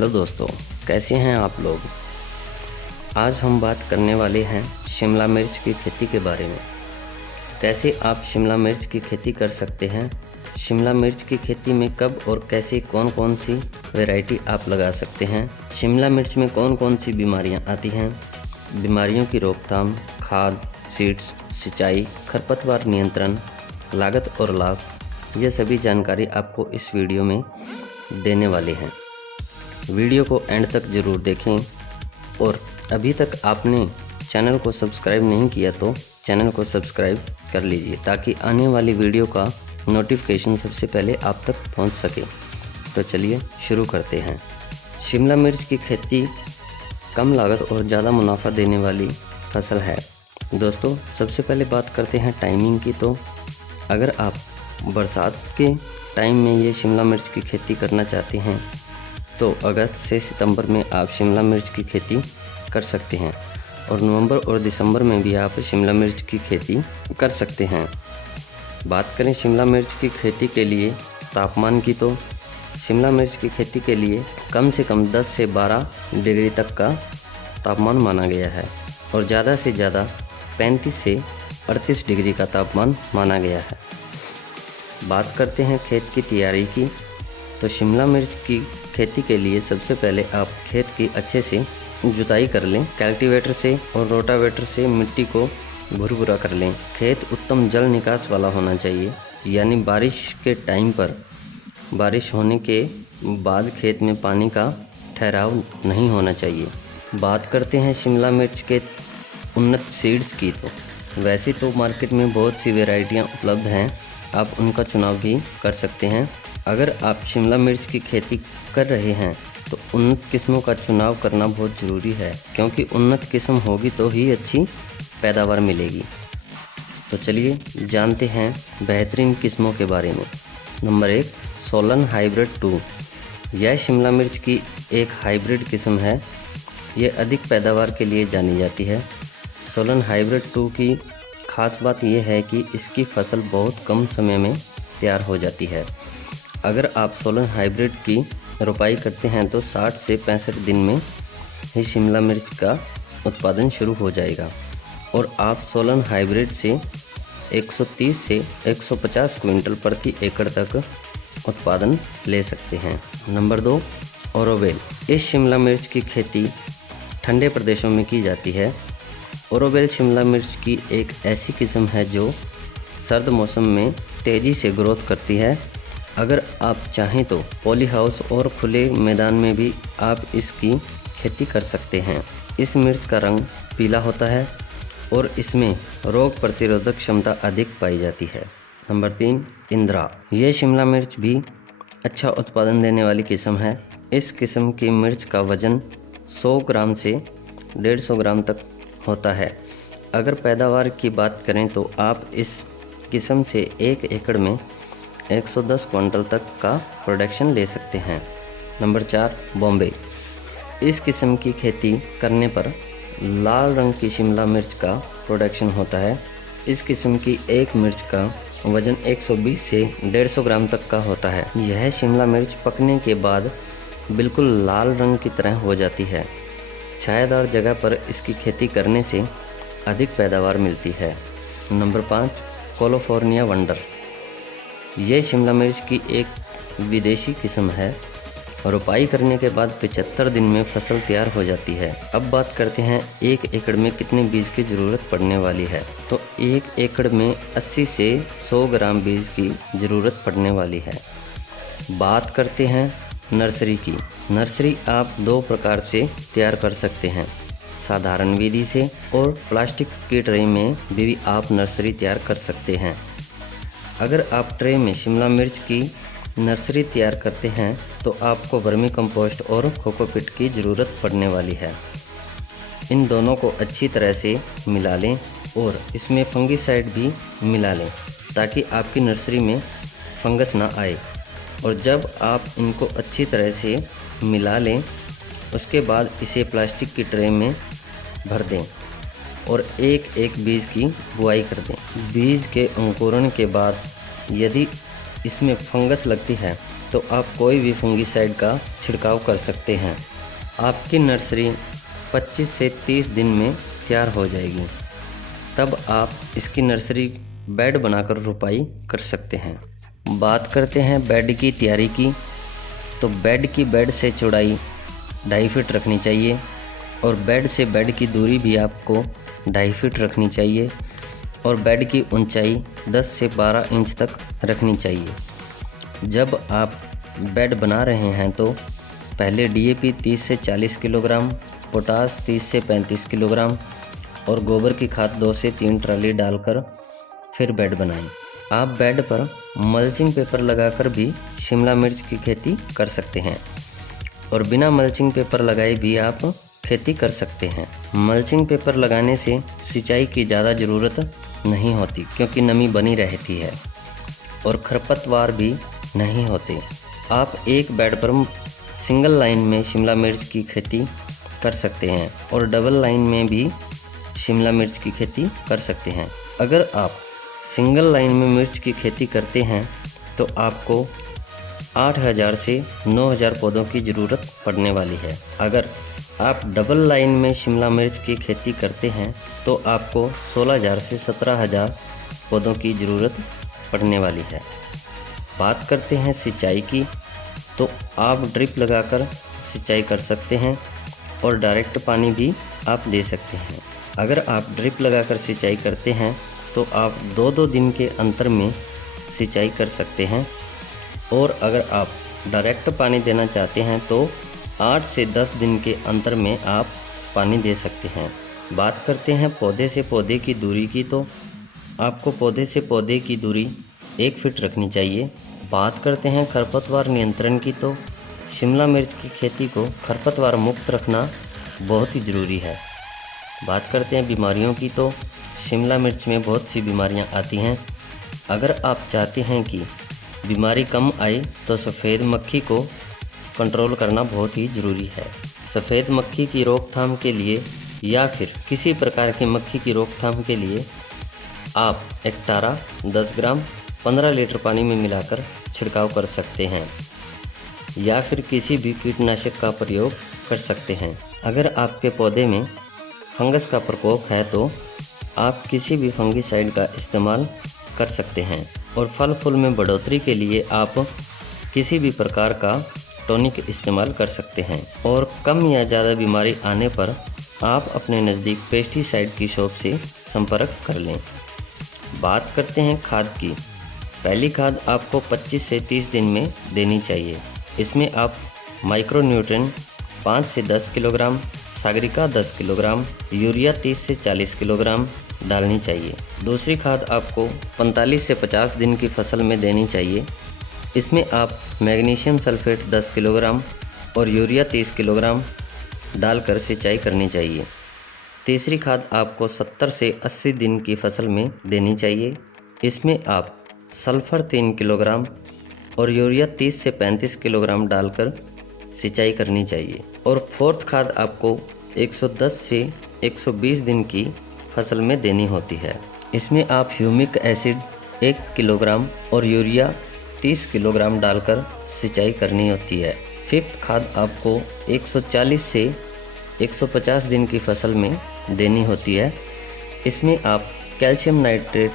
Hello दोस्तों, कैसे हैं आप लोग। आज हम बात करने वाले हैं शिमला मिर्च की खेती के बारे में। कैसे आप शिमला मिर्च की खेती कर सकते हैं, शिमला मिर्च की खेती में कब और कैसे कौन कौन सी वैरायटी आप लगा सकते हैं, शिमला मिर्च में कौन कौन सी बीमारियां आती हैं, बीमारियों की रोकथाम, खाद, सीड्स, सिंचाई, खरपतवार नियंत्रण, लागत और लाभ, ये सभी जानकारी आपको इस वीडियो में देने वाले हैं। वीडियो को एंड तक ज़रूर देखें और अभी तक आपने चैनल को सब्सक्राइब नहीं किया तो चैनल को सब्सक्राइब कर लीजिए ताकि आने वाली वीडियो का नोटिफिकेशन सबसे पहले आप तक पहुंच सके। तो चलिए शुरू करते हैं। शिमला मिर्च की खेती कम लागत और ज़्यादा मुनाफा देने वाली फसल है। दोस्तों, सबसे पहले बात करते हैं टाइमिंग की। तो अगर आप बरसात के टाइम में ये शिमला मिर्च की खेती करना चाहते हैं तो अगस्त से सितंबर में आप शिमला मिर्च की खेती कर सकते हैं और नवंबर और दिसंबर में भी आप शिमला मिर्च की खेती कर सकते हैं। बात करें शिमला मिर्च की खेती के लिए तापमान की, तो शिमला मिर्च की खेती के लिए कम से कम 10 से 12 डिग्री तक का तापमान माना गया है और ज़्यादा से ज़्यादा 35 से 38 डिग्री का तापमान माना गया है। बात करते हैं खेत की तैयारी की, तो शिमला मिर्च की खेती के लिए सबसे पहले आप खेत की अच्छे से जुताई कर लें। कल्टीवेटर से और रोटावेटर से मिट्टी को भुरभुरा कर लें। खेत उत्तम जल निकास वाला होना चाहिए, यानी बारिश के टाइम पर बारिश होने के बाद खेत में पानी का ठहराव नहीं होना चाहिए। बात करते हैं शिमला मिर्च के उन्नत सीड्स की, तो वैसे तो मार्केट में बहुत सी वैरायटियाँ उपलब्ध हैं, आप उनका चुनाव भी कर सकते हैं। अगर आप शिमला मिर्च की खेती कर रहे हैं तो उन्नत किस्मों का चुनाव करना बहुत ज़रूरी है, क्योंकि उन्नत किस्म होगी तो ही अच्छी पैदावार मिलेगी। तो चलिए जानते हैं बेहतरीन किस्मों के बारे में। Number 1, Solan hybrid 2। यह शिमला मिर्च की एक हाइब्रिड किस्म है। यह अधिक पैदावार के लिए जानी जाती है। सोलन हाइब्रिड 2 की खास बात यह है कि इसकी फसल बहुत कम समय में तैयार हो जाती है। अगर आप सोलन हाइब्रिड की रोपाई करते हैं तो 60 से 65 दिन में ही शिमला मिर्च का उत्पादन शुरू हो जाएगा और आप सोलन हाइब्रिड से 130 से 150 क्विंटल प्रति एकड़ तक उत्पादन ले सकते हैं। नंबर 2, ओरोवेल। इस शिमला मिर्च की खेती ठंडे प्रदेशों में की जाती है। ओरोवेल शिमला मिर्च की एक ऐसी किस्म है जो सर्द मौसम में तेज़ी से ग्रोथ करती है। अगर आप चाहें तो पॉली हाउस और खुले मैदान में भी आप इसकी खेती कर सकते हैं। इस मिर्च का रंग पीला होता है और इसमें रोग प्रतिरोधक क्षमता अधिक पाई जाती है। नंबर 3, इंदिरा। यह शिमला मिर्च भी अच्छा उत्पादन देने वाली किस्म है। इस किस्म की मिर्च का वज़न 100 ग्राम से 150 ग्राम तक होता है। अगर पैदावार की बात करें तो आप इस किस्म से 1 एकड़ में 110 क्विंटल तक का प्रोडक्शन ले सकते हैं। नंबर 4, बॉम्बे। इस किस्म की खेती करने पर लाल रंग की शिमला मिर्च का प्रोडक्शन होता है। इस किस्म की एक मिर्च का वज़न 120 से 150 ग्राम तक का होता है। यह शिमला मिर्च पकने के बाद बिल्कुल लाल रंग की तरह हो जाती है। छायादार जगह पर इसकी खेती करने से अधिक पैदावार मिलती है। Number 5, California wonder. यह शिमला मिर्च की एक विदेशी किस्म है। रोपाई करने के बाद 75 दिन में फसल तैयार हो जाती है। अब बात करते हैं 1 एकड़ में कितने बीज की ज़रूरत पड़ने वाली है। तो 1 एकड़ में 80 से 100 ग्राम बीज की ज़रूरत पड़ने वाली है। बात करते हैं नर्सरी की। नर्सरी आप 2 प्रकार से तैयार कर सकते हैं, साधारण विधि से और प्लास्टिक की ट्रे में भी आप नर्सरी तैयार कर सकते हैं। अगर आप ट्रे में शिमला मिर्च की नर्सरी तैयार करते हैं तो आपको वर्मी कंपोस्ट और कोकोपीट की ज़रूरत पड़ने वाली है। इन दोनों को अच्छी तरह से मिला लें और इसमें फंगीसाइड भी मिला लें ताकि आपकी नर्सरी में फंगस ना आए। और जब आप इनको अच्छी तरह से मिला लें उसके बाद इसे प्लास्टिक की ट्रे में भर दें और एक एक बीज की बुआई कर दें। बीज के अंकुरण के बाद यदि इसमें फंगस लगती है तो आप कोई भी फंगिसाइड का छिड़काव कर सकते हैं। आपकी नर्सरी 25 से 30 दिन में तैयार हो जाएगी। तब आप इसकी नर्सरी बेड बनाकर रोपाई कर सकते हैं। बात करते हैं बेड की तैयारी की। तो बेड से चौड़ाई 2.5 फीट रखनी चाहिए और बेड से बेड की दूरी भी आपको 2.5 फीट रखनी चाहिए और बेड की ऊंचाई 10 से 12 इंच तक रखनी चाहिए। जब आप बेड बना रहे हैं तो पहले DAP 30 से 40 किलोग्राम, पोटास 30 से 35 किलोग्राम और गोबर की खाद 2 से 3 ट्राली डालकर फिर बेड बनाएं। आप बेड पर मल्चिंग पेपर लगाकर भी शिमला मिर्च की खेती कर सकते हैं और बिना मल्चिंग पेपर लगाए भी आप खेती कर सकते हैं। मल्चिंग पेपर लगाने से सिंचाई की ज़्यादा ज़रूरत नहीं होती क्योंकि नमी बनी रहती है और खरपतवार भी नहीं होते। आप एक बेड पर सिंगल लाइन में शिमला मिर्च की खेती कर सकते हैं और डबल लाइन में भी शिमला मिर्च की खेती कर सकते हैं। अगर आप सिंगल लाइन में मिर्च की खेती करते हैं तो आपको 8,000 से 9,000 पौधों की ज़रूरत पड़ने वाली है। अगर आप डबल लाइन में शिमला मिर्च की खेती करते हैं तो आपको 16,000 से 17,000 पौधों की ज़रूरत पड़ने वाली है। बात करते हैं सिंचाई की। तो आप ड्रिप लगाकर सिंचाई कर सकते हैं और डायरेक्ट पानी भी आप दे सकते हैं। अगर आप ड्रिप लगाकर सिंचाई करते हैं तो आप 2-2 दिन के अंतर में सिंचाई कर सकते हैं और अगर आप डायरेक्ट पानी देना चाहते हैं तो 8 से 10 दिन के अंतर में आप पानी दे सकते हैं। बात करते हैं पौधे से पौधे की दूरी की। तो आपको पौधे से पौधे की दूरी 1 फीट रखनी चाहिए। बात करते हैं खरपतवार नियंत्रण की। तो शिमला मिर्च की खेती को खरपतवार मुक्त रखना बहुत ही ज़रूरी है। बात करते हैं बीमारियों की। तो शिमला मिर्च में बहुत सी बीमारियां आती हैं। अगर आप चाहते हैं कि बीमारी कम आए तो सफ़ेद मक्खी को कंट्रोल करना बहुत ही ज़रूरी है। सफ़ेद मक्खी की रोकथाम के लिए या फिर किसी प्रकार की मक्खी की रोकथाम के लिए आप एक्टारा 10 ग्राम 15 लीटर पानी में मिलाकर छिड़काव कर सकते हैं या फिर किसी भी कीटनाशक का प्रयोग कर सकते हैं। अगर आपके पौधे में फंगस का प्रकोप है तो आप किसी भी फंगिसाइड का इस्तेमाल कर सकते हैं और फल फूल में बढ़ोतरी के लिए आप किसी भी प्रकार का टॉनिक इस्तेमाल कर सकते हैं। और कम या ज़्यादा बीमारी आने पर आप अपने नज़दीक पेस्टिसाइड की शॉप से संपर्क कर लें। बात करते हैं खाद की। पहली खाद आपको 25 से 30 दिन में देनी चाहिए। इसमें आप माइक्रो न्यूट्रिएंट 5 से 10 किलोग्राम, सागरिका 10 किलोग्राम, यूरिया 30 से 40 किलोग्राम डालनी चाहिए। दूसरी खाद आपको 45 से 50 दिन की फसल में देनी चाहिए। इसमें आप मैग्नीशियम सल्फेट 10 किलोग्राम और यूरिया 30 किलोग्राम डालकर सिंचाई करनी चाहिए। तीसरी खाद आपको 70 से 80 दिन की फसल में देनी चाहिए। इसमें आप सल्फ़र 3 किलोग्राम और यूरिया 30 से 35 किलोग्राम डालकर सिंचाई करनी चाहिए। और फोर्थ खाद आपको 110 से 120 दिन की फसल में देनी होती है। इसमें आप ह्यूमिक एसिड 1 किलोग्राम और यूरिया 30 किलोग्राम डालकर सिंचाई करनी होती है। फिफ्थ खाद आपको 140 से 150 दिन की फसल में देनी होती है। इसमें आप कैल्शियम नाइट्रेट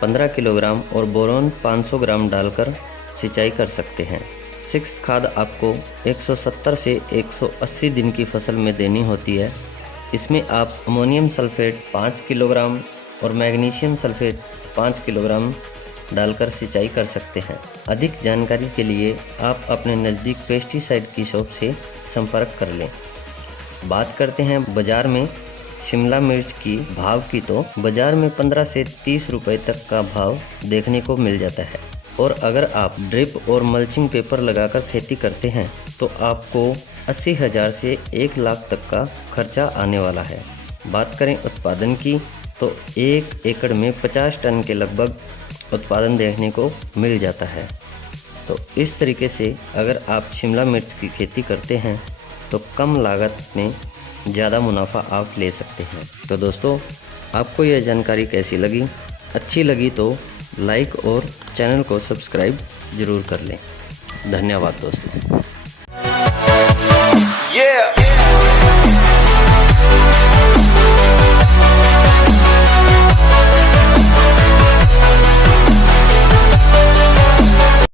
15 किलोग्राम और बोरॉन 500 ग्राम डालकर सिंचाई कर सकते हैं। सिक्स्थ खाद आपको 170 से 180 दिन की फसल में देनी होती है। इसमें आप अमोनियम सल्फेट 5 किलोग्राम और मैग्नीशियम सल्फेट 5 किलोग्राम डालकर सिंचाई कर सकते हैं। अधिक जानकारी के लिए आप अपने नज़दीक पेस्टिसाइड की शॉप से संपर्क कर लें। बात करते हैं बाज़ार में शिमला मिर्च की भाव की। तो बाज़ार में 15 से 30 रुपए तक का भाव देखने को मिल जाता है। और अगर आप ड्रिप और मल्चिंग पेपर लगाकर खेती करते हैं तो आपको 80,000 से 1 लाख तक का खर्चा आने वाला है। बात करें उत्पादन की तो 1 एकड़ में 50 टन के लगभग उत्पादन देखने को मिल जाता है। तो इस तरीके से अगर आप शिमला मिर्च की खेती करते हैं तो कम लागत में ज़्यादा मुनाफा आप ले सकते हैं। तो दोस्तों, आपको यह जानकारी कैसी लगी? अच्छी लगी तो लाइक और चैनल को सब्सक्राइब ज़रूर कर लें। धन्यवाद दोस्तों। Yeah.